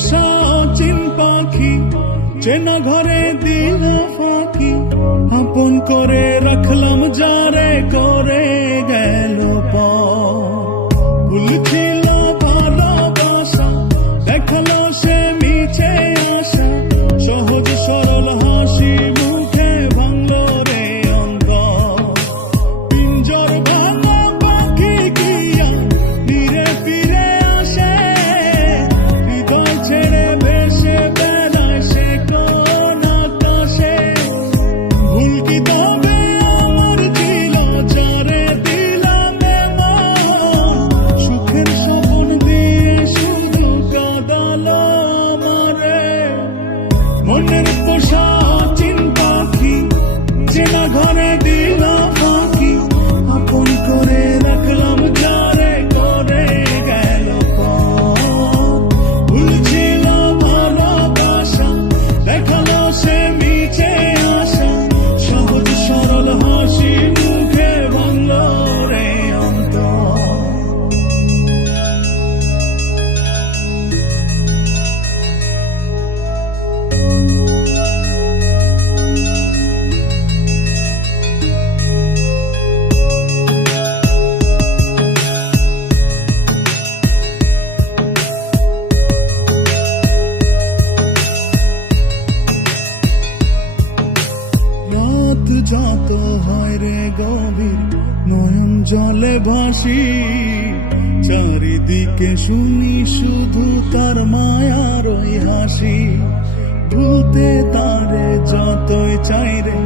পোষা অচিন পাখি চেনা ঘরে দিল ফাঁকি, আপন করে রাখলাম যারে করে গেল ভুল ছিল ভালোবাসা, দেখালো সে মিছে আশা, সহজ সরল হাসি মুখে ভাঙলো রে অন্তর। পিঞ্জর ভাঙা পাখি কিয়া ফিরে ফিরে আসে, হৃদয় ছেড়ে ভেসে বেড়ায় সে কোন আকাশে। ভুল কি তবে আমার ছিল যারে দিলাম এমন, সুখের স্বপ্ন দিয়ে শুধু কাঁদালো আমারে। মনের পোষা অচিন পাখি চেনা ঘরে দিল ফাঁকি, আপন করে রাখলাম যারে করে গেল ভুল ছিল ভালোবাসা, দেখালো সে মিছে আশা, সহজ সরল হাসি মুখে ভাঙলো রে অন্তর। রাত যত হয় রে গভীর নয়ন জলে ভাসি, চারিদিকে শুনি শুধু তার মায়ার ওই হাসি। ভুলতে তারে যতই চাই রে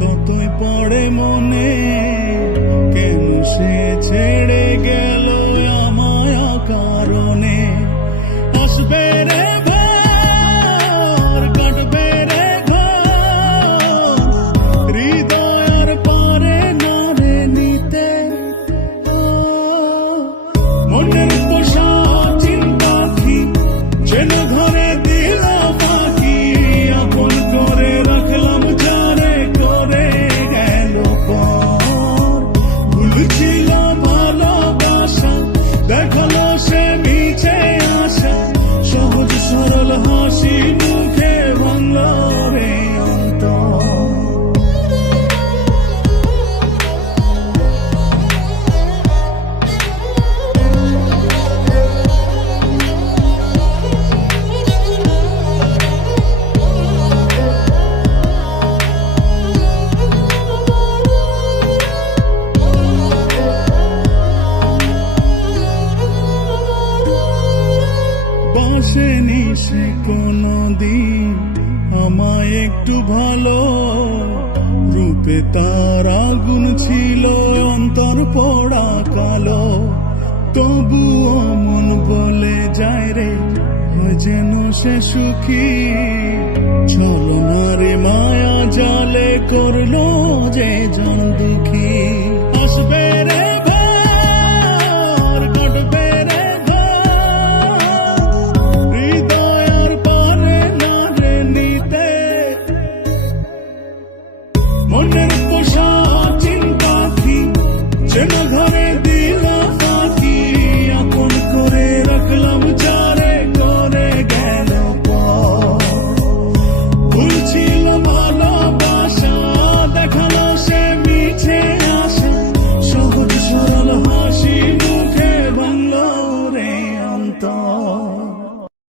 ততই পড়ে মনে, কেন সে ছেড়ে গেল আমায় কারণে। আসবে রে ভোর, কাটবে রে ঘোর, হৃদয় আর পারে না রে নিতে। মনের পোষা অচিন পাখি যেন ঘরে দিল ফাঁকি, আপন করে রাখলাম যারে করে গেল ভুল ছিল ভালোবাসা, দেখালো সে মিছে আশা, সহজ সরল হাসি মুখে ভাঙলো রে অন্তর। বাসেনি সে কোনদিন আমায় একটু ভালো, রূপে তার আগুন ছিল অন্তর পোড়া কালো। তবুও মন বলে যায় রে হয় যেন সে সুখী, ছলনারে মায়া জালে করলো যে জন দুঃখী। আসবে রে ভোর, কাটবে রে ঘোর, হৃদয় আর পারে না রে নিতে। মনের পোষা অচিন পাখি যেন ঘরে